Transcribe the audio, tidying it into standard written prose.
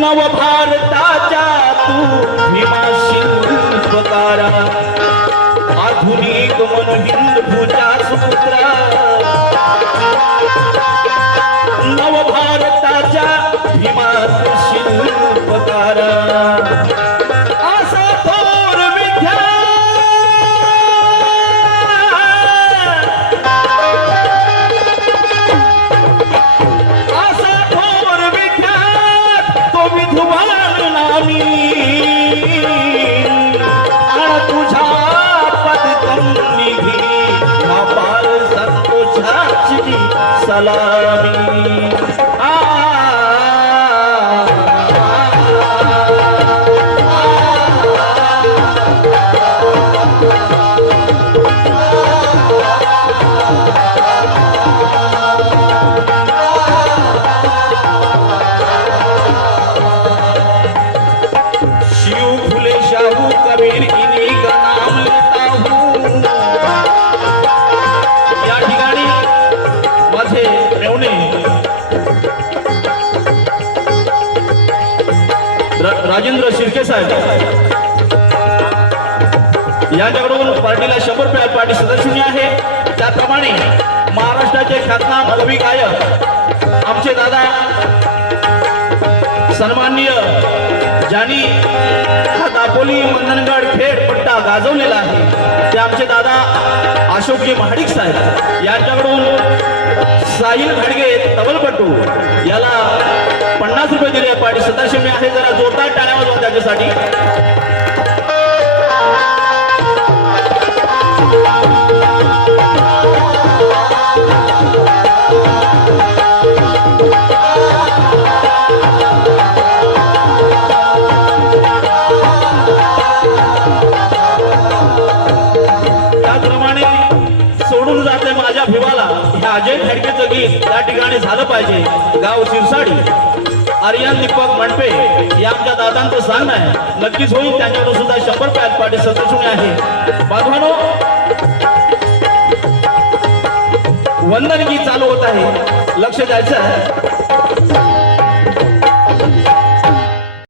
नव भारताच्या तू भीमा शिल्पकारा आधुनिक मन हिंदूच्या सुपुत्रा नव भारताच्या भीमा शिल्पकारा सलामी शिव फुले शाहू कबीर इन्हीं का नाम लेता हूँ या ठिकाणी माझे मेवणे राजेंद्र शिर्के साहेब यांच्याकडून पार्टीला 100 रुपये पार्टी सदस्यनी आहे। त्याप्रमाणे महाराष्ट्राचे ख्यातनाम कवी गायक आमचे दादा सन्माननीय ज्यांनी हा दापोली मंदनगड खेड पट्टा गाजवलेला आहे ते आमचे दादा अशोकजी महाडिक साहेब यांच्याकडून साहिल घाडगे तबलपटू याला 50 रुपये दिले पार्टी सदस्य मी आहे। जरा जोरदार टाळ्या वाजवा त्याच्यासाठी। सोडून जाते माझ्या भिवाला हे अजय खडकेचं गीत या ठिकाणी झालं पाहिजे। गाव शिरसाडी आर्यन दीपक मंडपे या आमच्या दादांचं सांगणं आहे नक्कीच होईल। त्यांच्याकडून सुद्धा 100 रुपये पार्टी सदस्य आहे। बांधवांनो वंदन गीत चालू होत आहे लक्ष द्यायचं आहे।